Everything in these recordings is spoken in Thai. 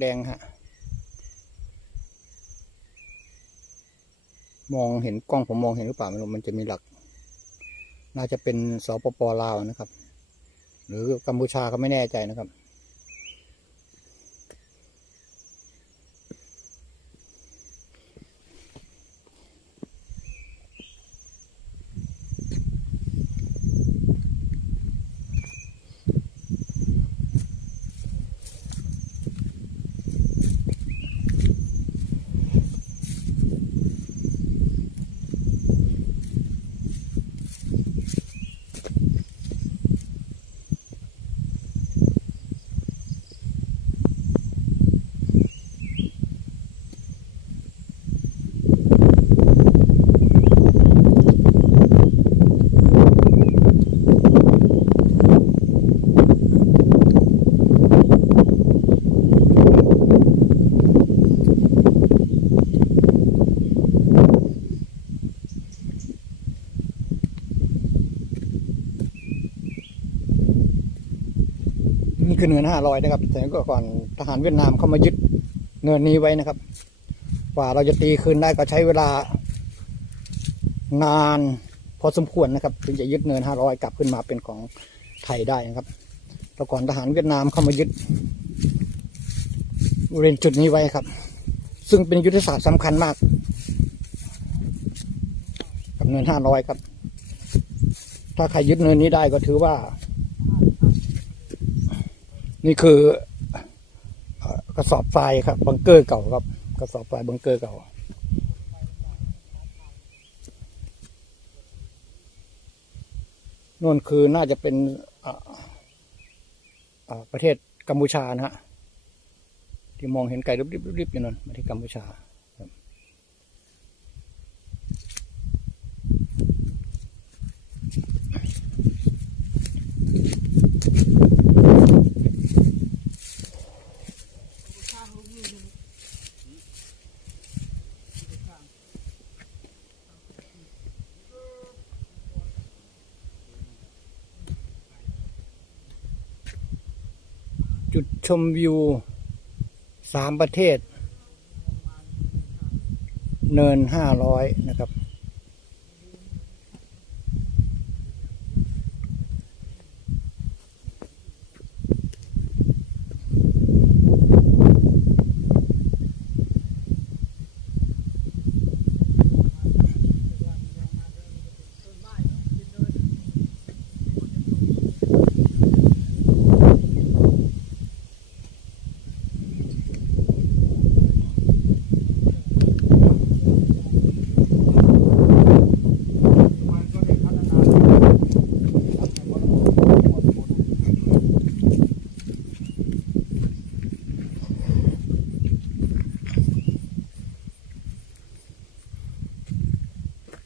แดงๆฮะ มองเห็นกล้องผมมองเห็นหรือเปล่าไม่รู้มันจะมีหลัก น่าจะเป็นสปปลาวนะครับ หรือกัมพูชาก็ไม่แน่ใจนะครับ นี่คือเนินห้าร้อยนะครับแต่ก็ก่อนทหารเวียดนามเข้ามายึดเนินนี้ไว้นะครับกว่าเราจะตีคืนได้ก็ใช้เวลานานพอสมควรนะครับ ถึงจะยึดเนินห้าร้อยกลับขึ้นมาเป็นของไทยได้นะครับแต่ก่อนทหารเวียดนามเข้ามายึดบริเวณจุดนี้ไว้ครับ ซึ่งเป็นยุทธศาสตร์สำคัญมาก กับเนินห้าร้อยครับ ถ้าใครยึดเนินนี้ได้ก็ถือว่า นี่คือกระสอบทรายครับ บังเกอร์เก่าครับ กระสอบทรายบังเกอร์เก่า นู่นคือน่าจะเป็นประเทศกัมพูชานะฮะที่มองเห็นไกลริบๆๆอยู่นั่นประเทศกัมพูชา ชมวิวสามประเทศ เนินห้าร้อยนะครับ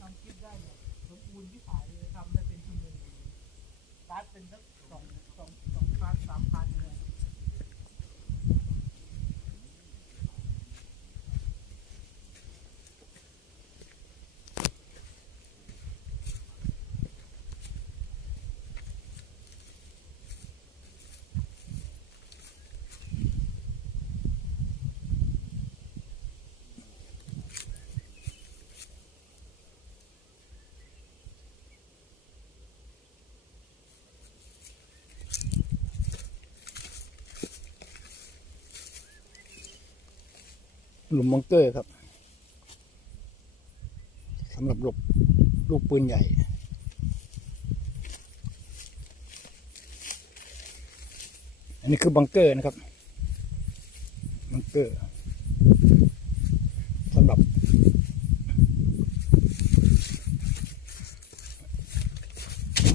ทำคลิปได้เนี่ยสมบูรณ์ที่ขายเลยทำได้เป็นชั่วโมงชาร์จเป็นสักสองสองสองพันสามพันเลย หลุมบังเกอร์ครับสำหรับหลบลูกปืนใหญ่อันนี้คือบังเกอร์นะครับ บังเกอร์สำหรับ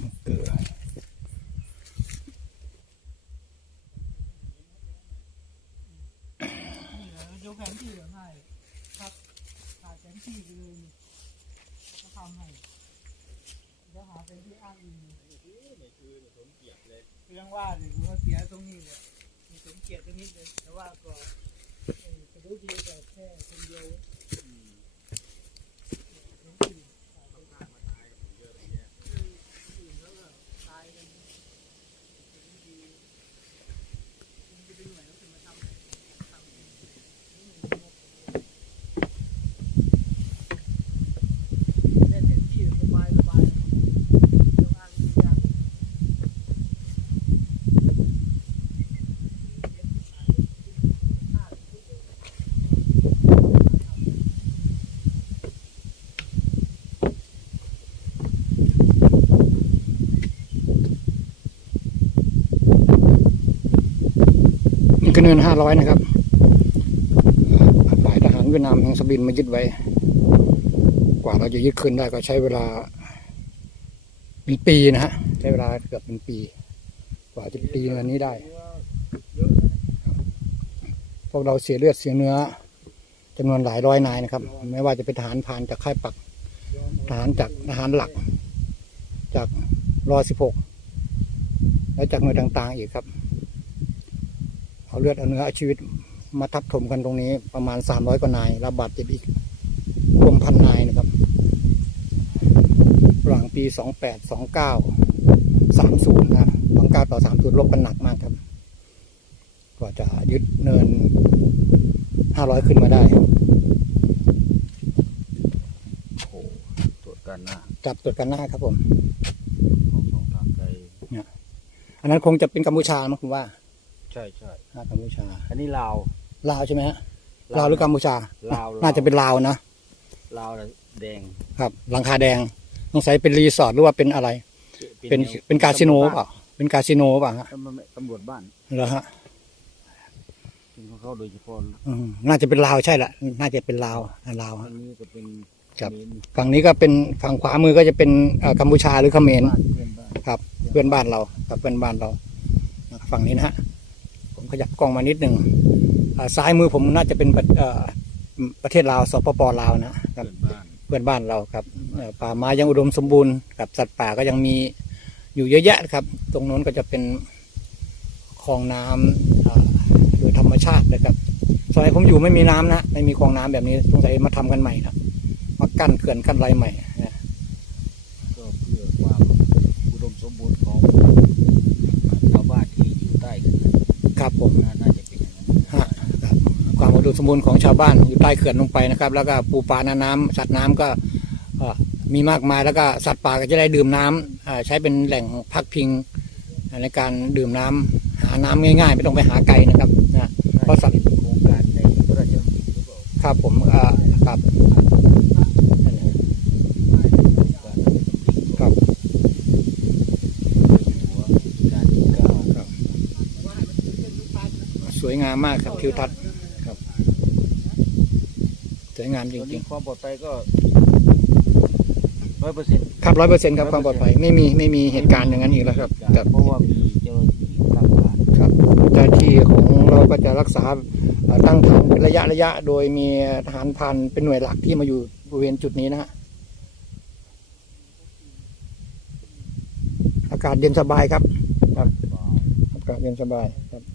บังเกอร์ นี่เหรอยกแผนที่เหรอให้ ครับขาดแสนที่ไปเลยนี่ก็ทำให้จะหาเป็นที่อ้างอิงเรื่องว่าเลยว่าเสียตรงนี้เลยมีสมเกียรติตรงนี้เลยแต่ว่าก็เออกระดูกดีแต่แค่คนเดียวแผนที่ถ่ายไปคนอื่นเขาก็ตายกันไม่ดีคุณจะเป็นหน่วยแล้วคุณมาทำทำ เนินห้าร้อยนะครับอ่าฝ่ายทหารเวียดนามทางสบินมายึดไว้ กว่าเราจะยึดคืนได้ก็ใช้เวลาเป็นปีนะฮะใช้เวลาเกือบเป็นปี กว่าจะตีเนินนี้ได้พวกเราเสียเลือดเสียเนื้อจำนวนหลายร้อยนายนะครับ ไม่ว่าจะเป็นทหารผ่านจากค่ายปักทหารจากทหารหลัก จากรอสิบหกและจากหน่วยต่างๆอีกครับ เอาเลือดเอาเนื้อเอาชีวิตมาทับถมกันตรงนี้ประมาณสามร้อยกว่านายระบาดเจ็บอีกรวมพันนายนะครับระหว่างปีสองแปดสองเก้าสามศูนย์นะสองเก้าต่อสามศูนย์ลบกันหนักมากครับกว่าจะยึดเนินห้าร้อยขึ้นมาได้โอ้โหตรวจกันหน้าจับตรวจกันหน้าครับผม ของสองทางไกล อันนั้นคงจะเป็นกัมพูชามั้งคุณว่า ใช่ใช่อ่ากัมพูชาอันนี้ลาว ลาวใช่ไหมฮะลาวหรือกัมพูชาลาว น่าจะเป็นลาวนะลาวน่ะแดงครับหลังคาแดงสงสัยเป็นรีสอร์ทหรือว่าเป็นอะไร เป็นเป็นคาสิโนเปล่าเป็นคาสิโนเปล่าฮะตำรวจบ้านตำรวจบ้านเหรอฮะเป็นของเขาโดยเฉพาะอืมน่าจะเป็นลาวใช่ละน่าจะเป็นลาวลาวอัฮะ นนี้ก็เป็นครับ เขมรฝั่งนี้ก็เป็นฝั่งขวามือก็จะเป็นเอ่อกัมพูชาหรือเขมรบ้านเพื่อนบ้านครับ เพื่อนบ้านเรากับเพื่อนบ้านเรา ฝั่งนี้นะฮะ ผมขยับกล้องมานิดหนึ่งอ่าซ้ายมือผมน่าจะเป็นประเอ่อประเทศลาวสปปลาวนะครับเพื่อนบ้านเพื่อนบ้านเราครับเอ่อป่าไม้ยังอุดมสมบูรณ์กับสัตว์ป่าก็ยังมีอยู่เยอะแยะครับ ตรงโน้นก็จะเป็นคลองน้ำอ่าโดยธรรมชาตินะครับสมัยผมอยู่ไม่มีน้ำนะไม่มีคลองน้ำแบบนี้สงสัยมาทำกันใหม่นะมากั้นเขื่อนกั้นไรใหม่นะ ก็เพื่อความอุดมสมบูรณ์ของชาวบ้านที่อยู่ใต้กัน ครับผมน่าน่าจะเป็นอย่างนั้นฮะครับความอุดมสมบูรณ์ของชาวบ้านอยู่ใต้เขื่อนลงไปนะครับ แล้วก็ปูปลานาน้ำสัตว์น้ำก็เอ่อมีมากมายแล้วก็สัตว์ป่าก็จะได้ดื่มน้ำเอ่อใช้เป็นแหล่งพักพิงในการดื่มน้ำหาน้ำง่ายๆ ไม่ต้องไปหาไกลนะครับนะเพราะสัตว์น่จะเป็นโครงการในพระราชดำริหรือเปล่าครับผมเอ่อครับ โครงการ ครับ หัวการที่เก้า สวยงามมากครับทิวทัศน์ครับสวยงามจตอนรินี้งความปลอดภัยก็ร้อยเปอร์เซ็นต์ๆครับร้อยเปอร์เซ็นต์ครับความปลอดภัยไม่มีไม่มีเหตุการณ์อย่างนั้นอีกแล้วครับครับ เพราะว่ามีเจ้าหน้าที่ตั้งด่านครับเจ้าหน้าที่ของเราก็จะรักษาเอ่อตั้งถังเป็นระยะระยะ โดยมีทหารพันเป็นหน่วยหลักที่มาอยู่บริเวณจุดนี้นะฮะอากาศเย็นสบายครับครับอากาศเย็นสบายครับ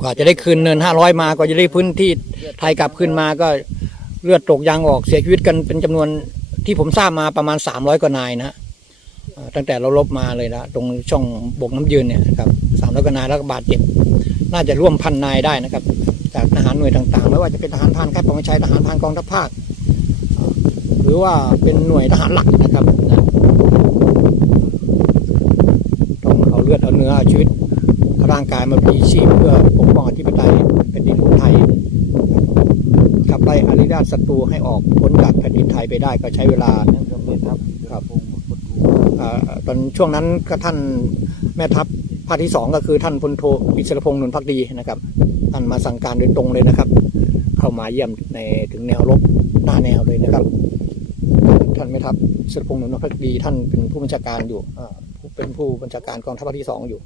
กว่าจะได้คืนเนินห้าร้อยมากว่าจะได้พื้นที่ไทยกลับคืนมาก็เลือดตกยางออกเสียชีวิตกันเป็นจำนวนที่ผมทราบมาประมาณสามร้อยกว่านายนะตั้งแต่เราลบมาเลยนะตรงช่องบกน้ำยืนเนี่ยครับสามร้อยกว่านายแล้วก็บาดเจ็บน่าจะร่วมพันนายได้นะครับ จากทหารหน่วยต่างๆ ไม่ว่าจะเป็นทหารพรานค่ายปองชัยทหารพรานกองทัพภาค หรือว่าเป็นหน่วยทหารหลักนะครับต้องเอาเลือดเอาเนื้อเอาชีวิต ร่างกายมาพลีชีพเพื่อปกป้องอธิปไตยแผ่นดินของไทยขับไล่อาริราชศัตรูให้ออกพ้นจากแผ่นดินไทยไปได้ก็ใช้เวลานั่นก็เป็นทัพครับตอนช่วงนั้นก็ท่านแม่ทัพภาคที่สองก็คือท่านพลโทอิสรพงษ์นนพักดีนะครับท่านมาสั่งการโดยตรงเลยนะครับ เข้ามาเยี่ยมในถึงแนวรบหน้าแนวเลยนะครับ ท่านแม่ทัพอิสรพงษ์นนพักดี ท่านเป็นผู้บัญชาการอยู่เป็นผู้บัญชาการกองทัพภาคที่สองอยู่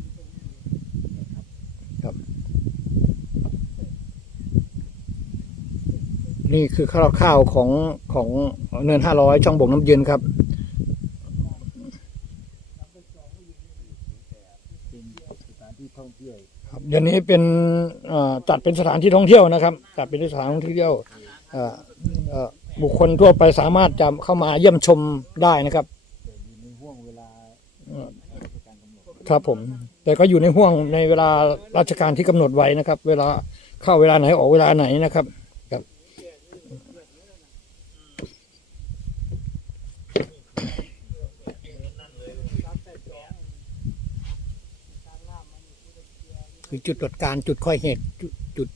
นี่คือข้าวๆของของเนินห้าร้อยช่องบกน้ำเย็นครับเป็นสถานที่ท่องเที่ยวครับเดี๋ยวนี้เป็นจัดเป็นสถานที่ท่องเที่ยวนะครับ จัดเป็นสถานที่ท่องเที่ยวบุคคลทั่วไปสามารถจะเข้ามาเยี่ยมชมได้นะครับครับผม แต่ก็อยู่ในห่วงในเวลาราชการที่กำหนดไว้นะครับ เวลาเข้าเวลาไหนออกเวลาไหนนะครับ คือจุดตรวจการจุดคอยเหตุจุด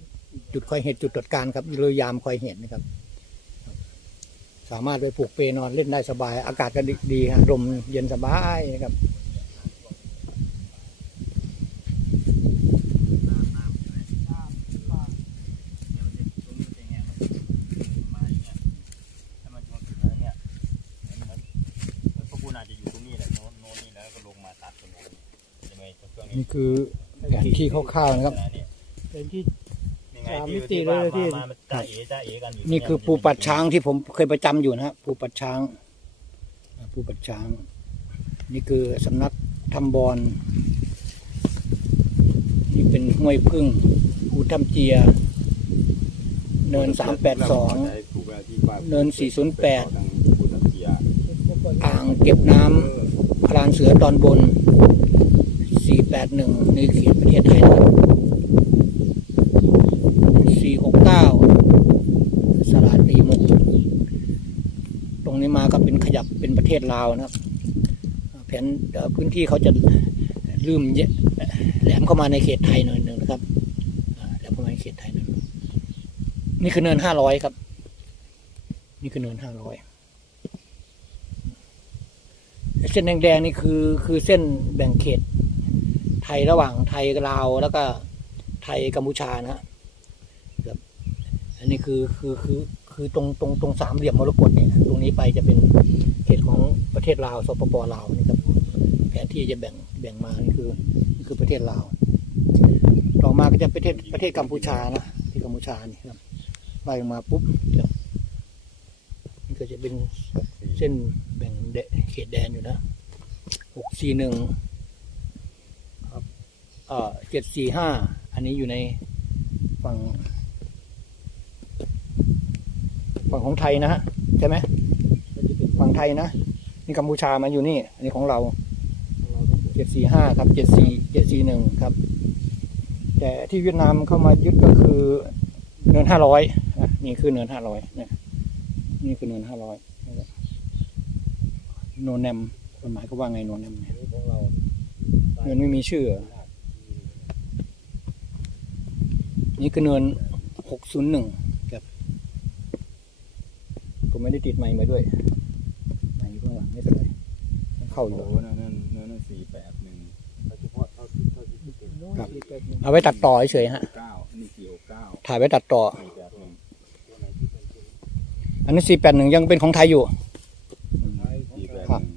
จุดคอยเหตุจุดตรวจการครับเรือยามคอยเหตุนะครับ สามารถไปผูกเปนอนเล่นได้สบาย อากาศก็ดีฮะลมเย็นสบายนะครับนี่คือ ที่คร่าวๆนะครับ เป็นที่สามมิติเลยที่จ้าเอ๋จ้าเอ๋กันอยู่นี่คือภูปัดช้างที่ผมเคยประจำอยู่นะฮะภูปัดช้างอ่าภูปัดช้าง นี่คือสำนักทำบอลนี่เป็นห้วยพึ่งภูถ้ำเจีย เนินสามแปดสอง เนิน408 อ่างเก็บน้ำพรานเสือตอนบน 481ในเขตประเทศไทยนะครับ469สลาตีมุกตรงนี้มาก็เป็นขยับเป็นประเทศลาวนะครับ แผนเอ่อพื้นที่เขาจะลืมเยแหลมเข้ามาในเขตไทยหน่อยหนึ่งนะครับแหลมเข้ามาในเขตไทยหน่อยหนึ่งนี่คือเนินห้าร้อยครับ นี่คือเนินห้าร้อยเส้นแดงๆนี่คือคือเส้นแบ่งเขต ไทยระหว่างไทยลาวแล้วก็ไทยกัมพูชานะฮะครับอันนี้คือคือคือคือตรงตรงตรงสามเหลี่ยมมรกตเนี่ยตรงนี้ไปจะเป็นเขตของประเทศลาวสปปลาวนี่ครับแผนที่จะแบ่งแบ่งมานี่คือนี่คือประเทศลาวต่อมาก็จะประเทศประเทศกัมพูชานะที่กัมพูชานี่ครับไล่ลงมาปุ๊บนี่ก็จะเป็นเส้นแบ่งเขตแดนอยู่นะหกสี่หนึ่ง เอ่อเจ็ดสี่ห้าอันนี้อยู่ในฝั่ง ฝั่งของไทยนะฮะใช่ไหมฝั่งไทยนะนี่กัมพูชามาอยู่นี่อันนี้ของเราเจ็ดสี่ห้าครับเจ็ดสี่เจ็ดสี่หนึ่งครับ แต่ที่เวียดนามเข้ามายึดก็คือเนินห้าร้อยนี่คือเนินห้าร้อยเนี่ยนี่คือเนินห้าร้อยโนแนมกฎหมายก็ว่าไงโนแนมเนี่ยเนินไม่มีชื่อเหรอ นี่คือเนินหกศูนย์หนึ่งครับผมไม่ได้ติดไมค์มาด้วยไมค์อยู่ข้างหลังไม่เป็นไรมันเข้าอยู่ โอ้นั่นนั่นนั่นสี่แปดหนึ่งเฉพาะเท่าที่เท่าที่เป็นครับ เอาไว้ตัดต่อเฉยๆฮะ เก้านี่สี่หกเก้าถ่ายไว้ตัดต่อ สี่แปดหนึ่งอันนี้สี่แปดหนึ่งยังเป็นของไทยอยู่ สี่แปดครับหนึ่ง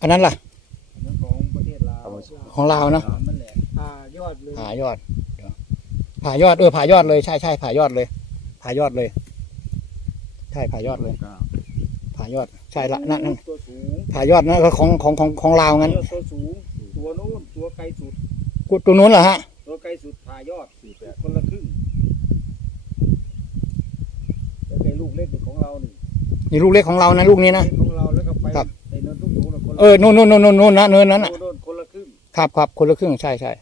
อันนั้นล่ะนั่นของประเทศลาวของลาวนะตามนั่นแหละผ่ายอดเลยผ่ายอดเดี๋ยว ผ่ายอดเออผ่ายอดเลยใช่ใช่ผ่ายอดเลย ผ่ายอดเลย ใช่ผ่ายอดเลย เก้าผ่ายอด ใช่ละนั่นนั่นตัวสูงผ่ายอดนั่นก็ของของของของลาวงั้นตัวสูง ตัวนู้นตัวไกลสุด กูตัวนู้นเหรอฮะ ตัวไกลสุดผ่ายอดสี่แปดคนละครึ่งแล้วไอ้ลูกเล็กของเรานี่นี่ลูกเล็กของเรานะลูกนี้นะ เล็กของเราแล้วก็ไปครับ ไอ้เนินทุกสูงนะคนละเออนู่นนู่นนู่นนู่นนะเนินนั้นน่ะโดนคนละครึ่ง ครับครับคนละครึ่งใช่ใช่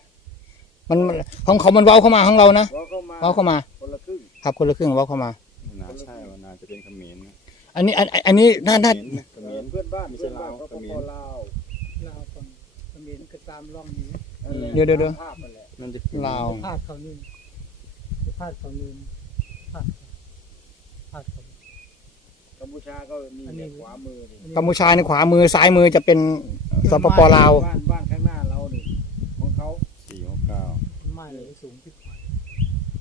มันมันของเขามันเว้าเข้ามาของเรานะวอเข้ามาเว้าเข้ามา คนละครึ่งครับคนละครึ่งเว้าเข้ามา น่าใช่ว่าน่าจะเป็นเขมรนะอันนี้อันอันนี้น่าน่า เขมรเขมรเพื่อนบ้านไม่ใช่เพื่อนบ้านลาวเขาก็เขมพรอลาวลาวคนเขมรก็ตามร่องนี้เดี๋ยวเดี๋ยวเดี๋ยว ภาพนั่นแหละนั่นจะลาว พาดเขานี่พาดเขานี่พาดพาดเขา กัมพูชาก็มีเนี่ยขวามือนี่กัมพูชาในขวามือซ้ายมือจะเป็นสปปลาว บ้านบ้านข้างหน้าเรา เลยสูงขึ้นไป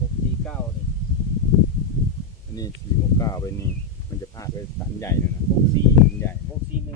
หกสี่เก้าเนี่ยอันนี้สี่หกเก้าไปนี่ มันจะพาดไปสันใหญ่เลยนะหกสี่สันใหญ่หกสี่หนึ่ง